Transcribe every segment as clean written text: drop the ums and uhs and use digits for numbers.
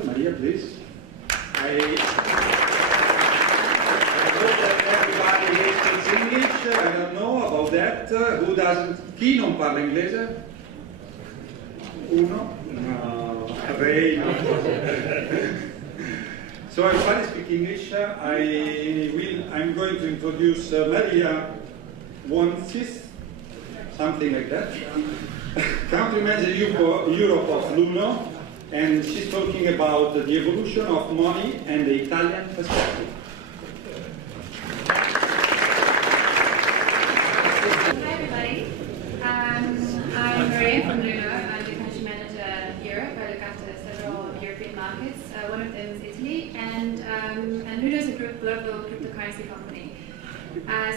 Maria, please. I hope that everybody speaks English. I don't know about that. Who doesn't? Chi non parla inglese? Uno? No, Ray. So everybody speak English. I'm going to introduce Maria Woncisz, something like that. Country manager Europe of Luno, and she's talking about the evolution of money and the Italian perspective. Hi everybody, I'm Maria from Luno. I'm the country manager Europe. I look after several European markets. One of them is Italy, and Luno is a global cryptocurrency company.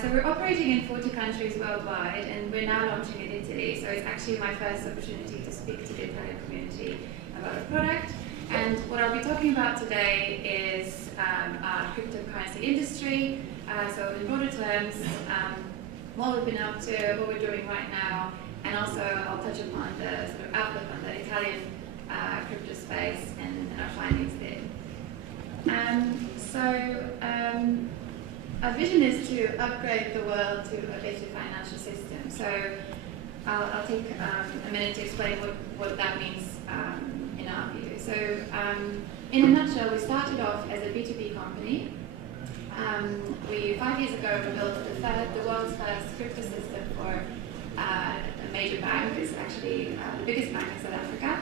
So we're operating in 40 countries worldwide, and we're now launching in Italy. So it's actually my first opportunity to speak to the Italian community about the product. And what I'll be talking about today is our cryptocurrency industry. So in broader terms, what we've been up to, what we're doing right now, and also I'll touch upon the sort of outlook on the Italian crypto space and our findings there. Our vision is to upgrade the world to a better financial system. So I'll take a minute to explain what that means in our view. So in a nutshell, we started off as a B2B company. 5 years ago, we built the world's first crypto system for a major bank. It's actually the biggest bank in South Africa.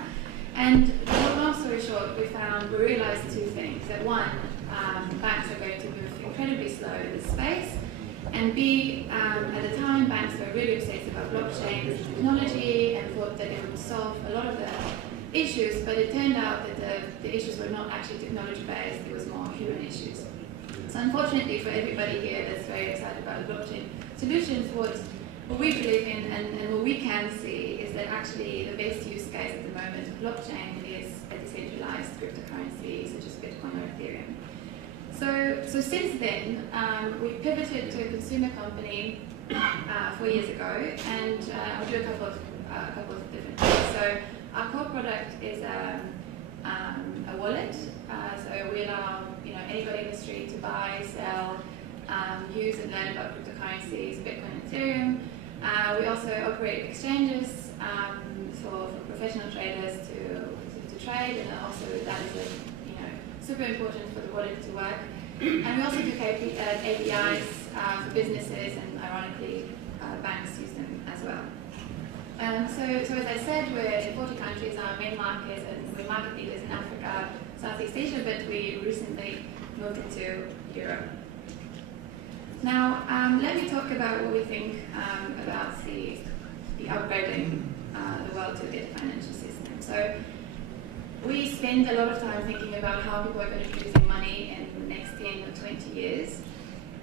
And long story short, we realized two things. That one, banks are going to move incredibly slow in this space. And B, at the time, banks were really obsessed about blockchain as a technology and thought that it would solve a lot of the issues, but it turned out that the issues were not actually technology-based, it was more human issues. So unfortunately for everybody here that's very excited about blockchain solutions, what we believe in and what we can see is that actually the best use case at the moment of blockchain is a decentralized cryptocurrency such as Bitcoin or Ethereum. So since then, we pivoted to a consumer company 4 years ago, and I'll do a couple of different things. So our core product is a wallet. So we allow anybody in the street to buy, sell, use and learn about cryptocurrencies, Bitcoin and Ethereum. We also operate exchanges for professional traders to trade, and also that is super important for the wallet to work. And we also do APIs for businesses, and ironically, banks use them as well. So as I said, we're in 40 countries, our main markets, and we're market leaders in Africa, Southeast Asia, but we recently moved into Europe. Now, let me talk about what we think about the upgrading the world to a better financial system. So we spend a lot of time thinking about how people are going to be using money in the next 10 or 20 years.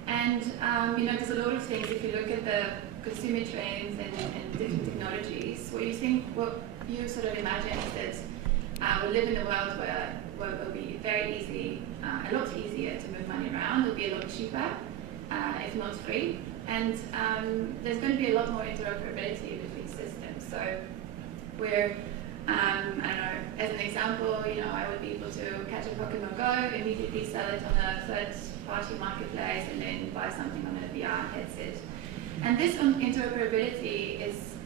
And there's a lot of things. If you look at the consumer trends and different technologies, what you sort of imagine is that we'll live in a world where it will be very easy, a lot easier to move money around. It'll be a lot cheaper, if not free. And there's going to be a lot more interoperability between systems. So we're I don't know, as an example, I would be able to catch a Pokemon Go, immediately sell it on a third-party marketplace, and then buy something on a VR headset. And this interoperability is,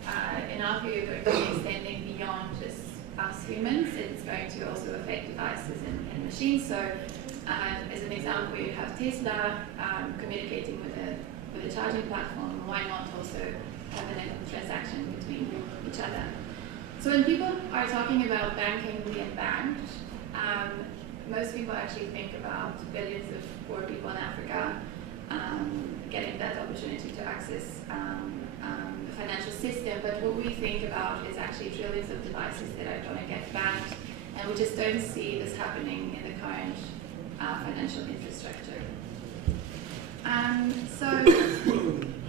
in our view, going to be extending beyond just us humans. It's going to also affect devices and machines. So, as an example, you have Tesla communicating with a charging platform. Why not also have a transaction between each other? So when people are talking about banking being banked, most people actually think about billions of poor people in Africa getting that opportunity to access the financial system. But what we think about is actually trillions of devices that are going to get banked, and we just don't see this happening in the current financial infrastructure. So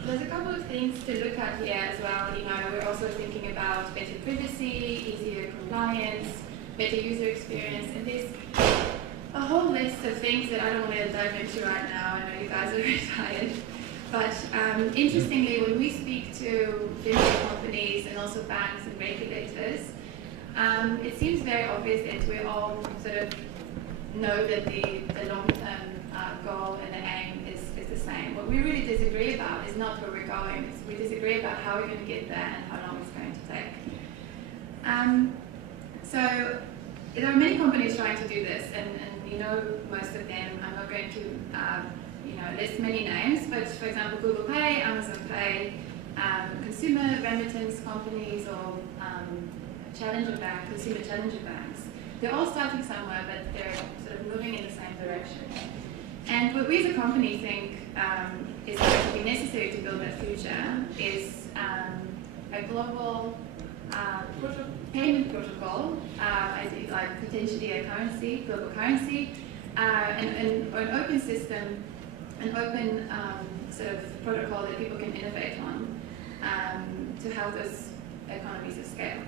there's a couple of things to look at here as well. We're also thinking about better privacy, easier compliance, better user experience, and there's a whole list of things that I don't want to dive into right now. I know you guys are very tired. But interestingly, when we speak to fintech companies and also banks and regulators, it seems very obvious that we all sort of know that the long-term goal and the aim is the same. What we really disagree about is not where we're going, we disagree about how we're going to get there and how long it's going to take. So there are many companies trying to do this, and you know most of them. I'm not going to list many names, but for example, Google Pay, Amazon Pay, consumer remittance companies, or consumer challenger banks. They're all starting somewhere, but they're sort of moving in the same direction. And what we as a company think is going to be necessary to build that future is a global payment protocol, like potentially a currency, global currency, an open system, an open sort of protocol that people can innovate on to help those economies of scale.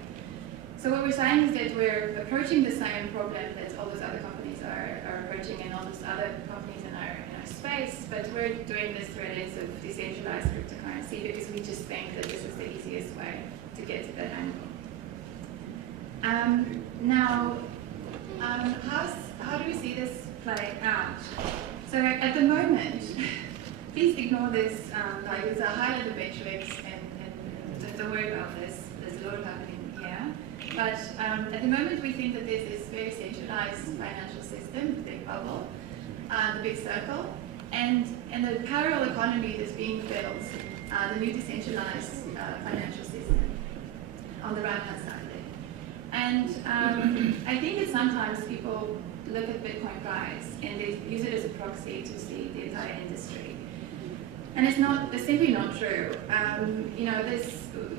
So what we're saying is that we're approaching the same problem that all those other companies are approaching, and all those other companies in our space, but we're doing this through a lens of decentralized cryptocurrency because we just think that this is the easiest way to get to that angle. Now, how do we see this play out? So at the moment, please ignore this, like it's a high-level metrics, and don't worry about this. There's a lot happening here. But at the moment, we think that there's this very centralized financial system, the big bubble, the big circle, and the parallel economy that's being built, the new decentralized financial system on the right-hand side there. And I think that sometimes people look at Bitcoin price and they use it as a proxy to see the entire industry. And it's simply not true.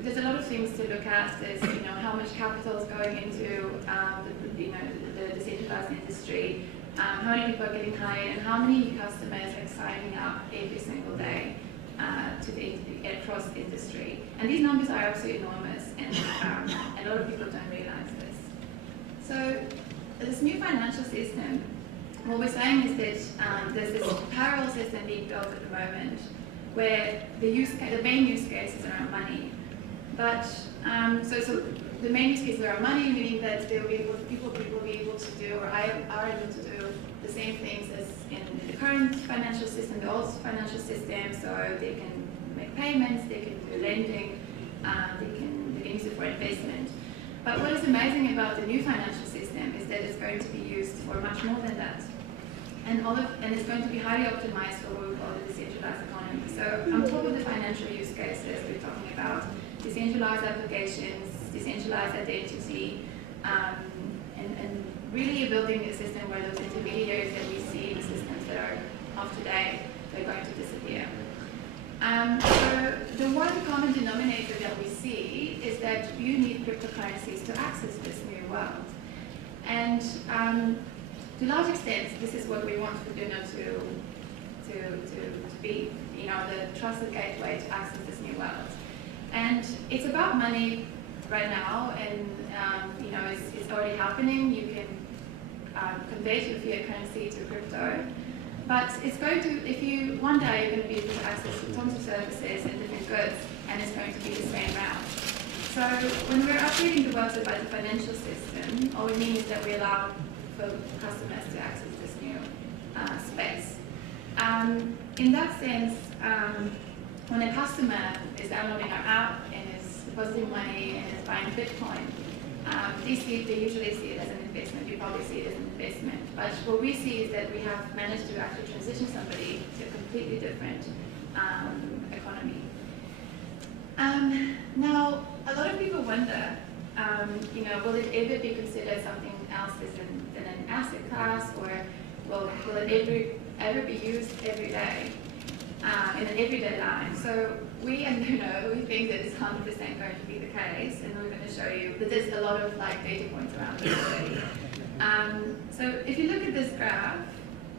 There's a lot of things to look at. There's how much capital is going into the decentralized industry, how many people are getting hired, and how many customers are signing up every single day across the industry. And these numbers are absolutely enormous, and a lot of people don't realize this. So this new financial system, what we're saying is that there's this parallel system being built at the moment, where the main use case is around money. But so the main use case is around money, meaning that people will be able to do, or are able to do, the same things as in the current financial system, the old financial system. So they can make payments, they can do lending, they can use it for investment. But what is amazing about the new financial system is that it's going to be used for much more than that. And it's going to be highly optimized for what we call the decentralized economy. So on top of the financial use cases, we're talking about decentralized applications, decentralized identity, and really building a system where those intermediaries that we see in the systems that are of today, they're going to disappear. So the one common denominator that we see is that you need cryptocurrencies to access this new world. And to a large extent, this is what we want for Luno to be, the trusted gateway to access this new world. And it's about money right now, and it's already happening. You can convert your fiat currency to crypto, but it's going to, one day you're going to be able to access tons of services and different goods, and it's going to be the same route. So when we're upgrading the world about the financial system, all we mean is that we allow for customers to access this new space. In that sense, when a customer is downloading our app and is depositing money and is buying Bitcoin, they usually see it as an investment. You probably see it as an investment. But what we see is that we have managed to actually transition somebody to a completely different economy. Now, a lot of people wonder, will it ever be considered something else than an asset class, or will it ever be used every day in an everyday life? So we think that it's 100% going to be the case, and we're going to show you that there's a lot of data points around this already. So if you look at this graph,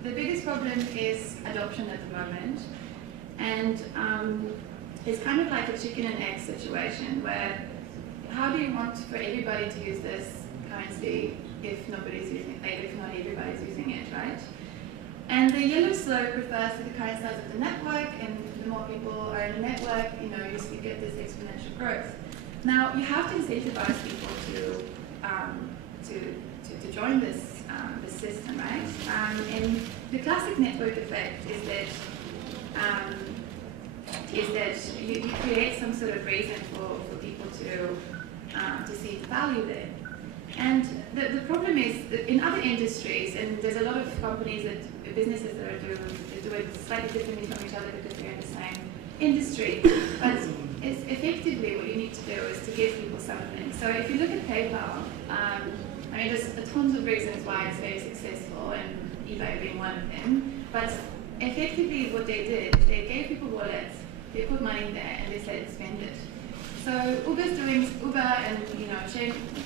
the biggest problem is adoption at the moment, and it's kind of like a chicken and egg situation where how do you want for everybody to use this currency if nobody's using it, if not everybody's using it, right? And the yellow slope refers to the current size of the network, and the more people are in the network, you get this exponential growth. Now, you have to incentivize people to join this system, right? And the classic network effect is that you create some sort of reason for people to see the value there. And the problem is that in other industries, and there's a lot of companies businesses that are doing slightly differently from each other because they're in the same industry, but it's effectively what you need to do is to give people something. So if you look at PayPal, I mean, there's tons of reasons why it's very successful, and eBay being one of them. But effectively, what they did, they gave people wallets, they put money in there, and they said spend it. So Uber's doing Uber, and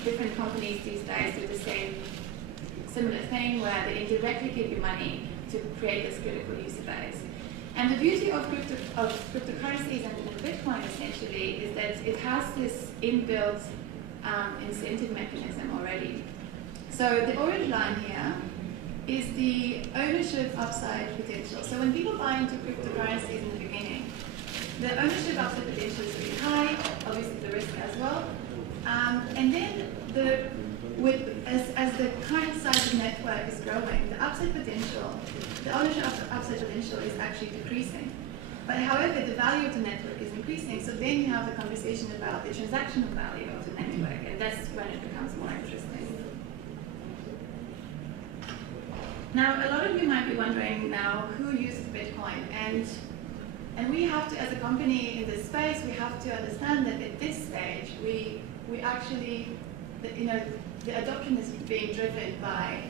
different companies these days do the same similar thing where they indirectly give you money to create this critical user base. And the beauty of cryptocurrencies and Bitcoin essentially is that it has this inbuilt incentive mechanism already. So the orange line here is the ownership upside potential. So when people buy into cryptocurrencies in the beginning, the ownership upside potential is really high, obviously the risk as well. And then as the current size of network is growing, the ownership upside potential is actually decreasing. But however, the value of the network is increasing, so then you have the conversation about the transactional value of the network, and that's when it becomes more interesting. Now, a lot of you might be wondering now, who uses Bitcoin? And we have to, as a company in this space, we have to understand that at this stage, we actually, the adoption is being driven by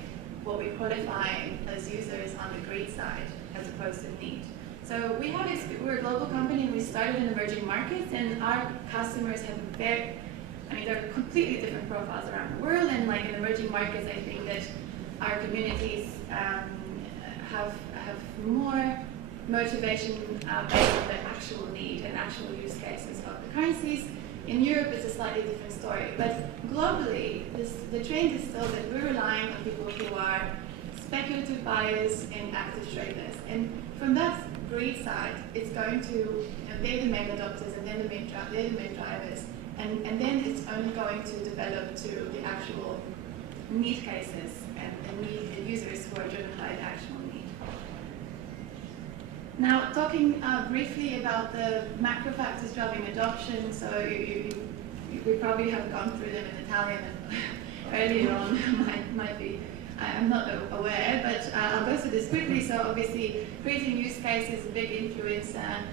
what we qualify as users on the greed side, as opposed to need. So we're a global company, and we started in emerging markets, and our customers have they're completely different profiles around the world, and like in emerging markets, I think that our communities have more motivation based on the actual need and actual use cases of the currencies. In Europe, it's a slightly different story, but globally, the trend is still that we're relying on people who are speculative buyers and active traders. And from that greed side, it's going to, they're the main adopters, and they're the main drivers, and then it's only going to develop to the actual need cases and need the users who are driven by the actual need. Now, talking briefly about the macro factors driving adoption, so we probably have gone through them in Italian earlier on, might be, I'm not aware, but I'll go through this quickly. So obviously, creating use cases, a big influencer,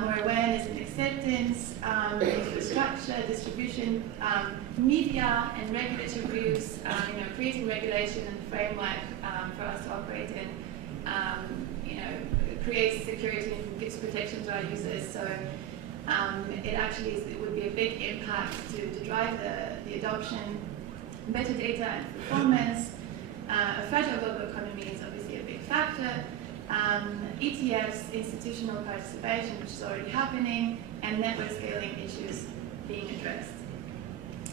more awareness and acceptance, infrastructure, distribution, media and regulatory reviews, creating regulation and framework for us to operate in, creates security and gives protection to our users. So it would be a big impact to drive the adoption. Better data and performance. A fragile global economy is obviously a big factor. ETFs, institutional participation, which is already happening, and network scaling issues being addressed.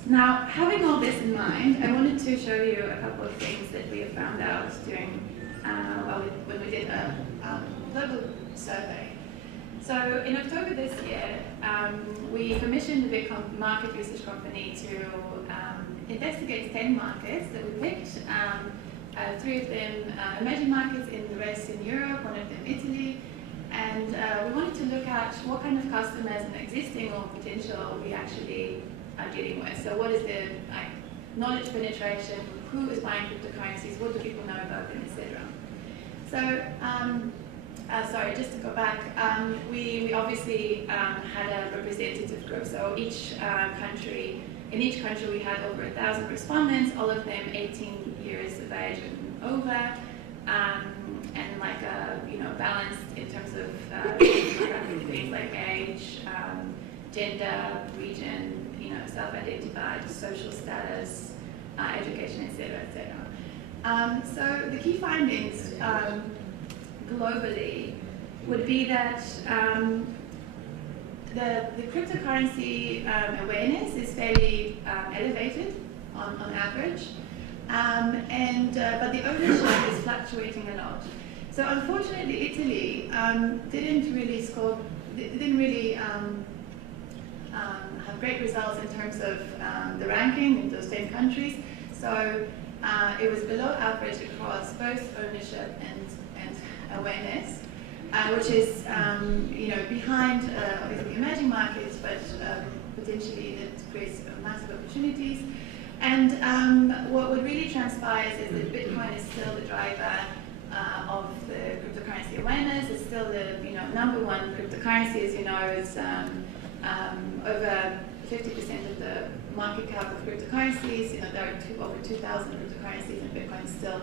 Now, having all this in mind, I wanted to show you a couple of things that we have found out during when we did a global survey. So in October this year, we commissioned a big market research company to investigate 10 markets that we picked. 3 of them emerging markets, in the rest in Europe, 1 of them Italy. And we wanted to look at what kind of customers and existing or potential we actually are dealing with. So what is the knowledge penetration, who is buying cryptocurrencies, what do people know about them, etc. So, sorry, just to go back, we obviously had a representative group. So in each country we had over 1,000 respondents, all of them 18 years of age and over, and like balanced in terms of demographic things like age, gender, region, self-identified, social status, education, etc., etc. So the key findings globally would be that the cryptocurrency awareness is fairly elevated on average, but the ownership is fluctuating a lot. So unfortunately, Italy didn't really have great results in terms of the ranking in those 10 countries. So it was below average across both ownership and awareness, which is behind obviously emerging markets, but potentially that creates massive opportunities. And what really transpires is that Bitcoin is still the driver of the cryptocurrency awareness. It's still the number one cryptocurrency, as you know. It's over 50% of the market cap of cryptocurrencies. There are over 2,000 cryptocurrencies, and Bitcoin is still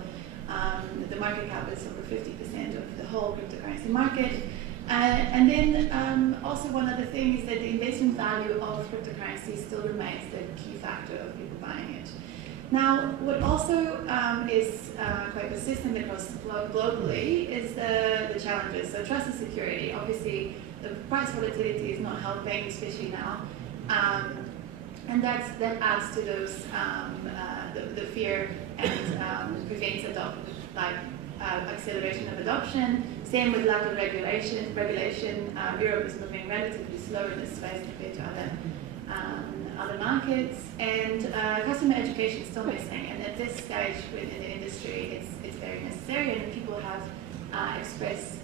the market cap is over 50% of the whole cryptocurrency market. And then also one other thing is that the investment value of cryptocurrency still remains the key factor of people buying it. Now, what also is quite persistent across globally is the challenges. So trust and security. Obviously, the price volatility is not helping, especially now, and that adds to those the fear and prevents acceleration of adoption. Same with lack of regulation. Europe is moving relatively slow in this space compared to other markets, and customer education is still missing. And at this stage within the industry, it's very necessary, and people have expressed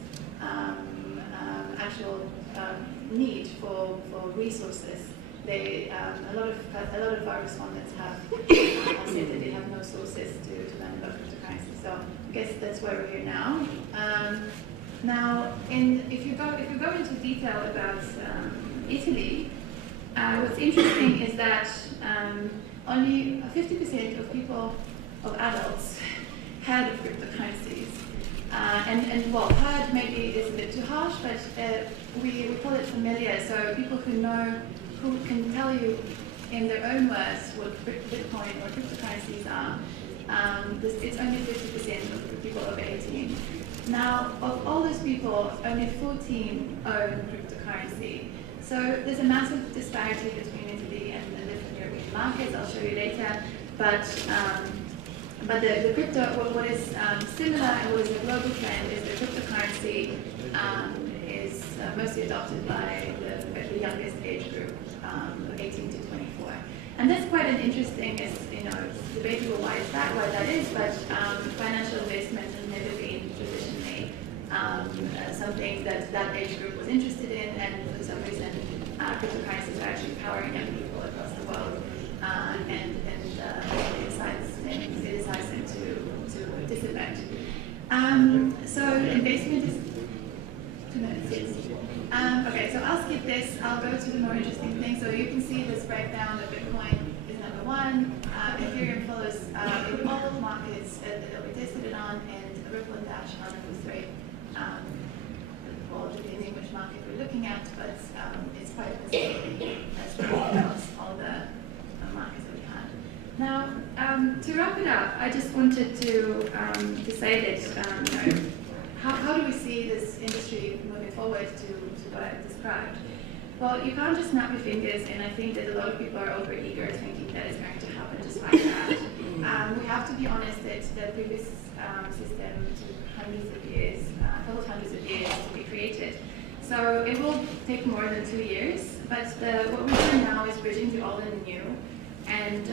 actual need for resources. A lot of our respondents have said that they have no sources to learn about cryptocurrency. So I guess that's why we're here now. Now, if you go into detail about Italy, what's interesting is that only 50% of adults heard of cryptocurrencies. And well, heard maybe is a bit too harsh, but we call it familiar. So people who can tell you in their own words what Bitcoin or cryptocurrencies are. It's only 50% of the people over 18. Now, of all those people, only 14 own cryptocurrency. So there's a massive disparity between Italy and the different European markets. I'll show you later. But the crypto, what is similar and what is a global trend is the cryptocurrency is mostly adopted by the youngest age group, 18 to 24. And that's quite an interesting, it's debatable why that is, but financial investment has never been traditionally something that age group was interested in, and for some reason cryptocurrencies are actually powering young people across the world, and it decides them to participate. So investment is 2 minutes, yes. Okay, so I'll skip this. I'll go to the more interesting thing. So you can see this breakdown that Bitcoin is number 1. Ethereum follows in all markets that we tested it on, and Ripple and Dash are number 3. Well, depending which market we're looking at, but it's quite consistent as across all the markets that we had. Now, to wrap it up, I just wanted to say that how do we see this industry moving forward to what I've described? Well, you can't just snap your fingers, and I think that a lot of people are over-eager thinking that it's going to happen just like that. We have to be honest that the previous system took hundreds of years, a couple of hundreds of years to be created. So it will take more than 2 years, but what we're doing now is bridging the old and the new. And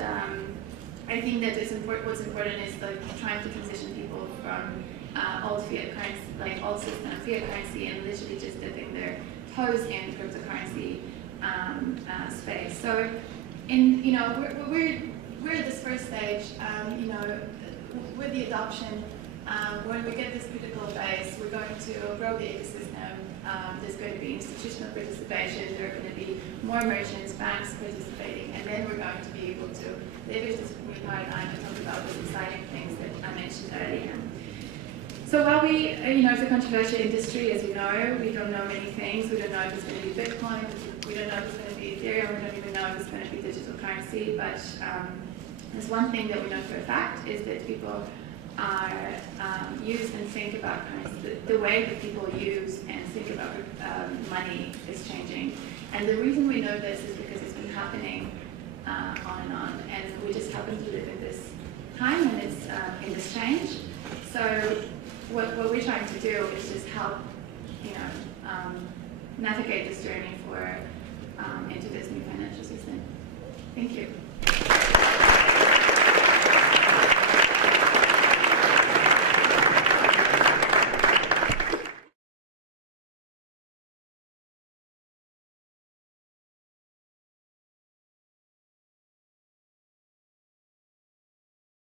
I think that what's important is trying to transition people from old fiat currency, like old system fiat currency, and literally just dipping their toes in cryptocurrency space. So, we're at this first stage. With the adoption, when we get this critical base, we're going to grow the ecosystem. There's going to be institutional participation. There are going to be more merchants, banks participating, and then we're going to be able to leverage this new paradigm and talk about those exciting things that I mentioned earlier. So while it's a controversial industry, as you know, we don't know many things. We don't know if it's going to be Bitcoin. We don't know if it's going to be Ethereum. We don't even know if it's going to be digital currency. But there's one thing that we know for a fact is that people are use and think about currency. The way that people use and think about money is changing. And the reason we know this is because it's been happening on and on. And we just happen to live in this time and it's in this change. So what we're trying to do is just help, navigate this journey into this new Thank you.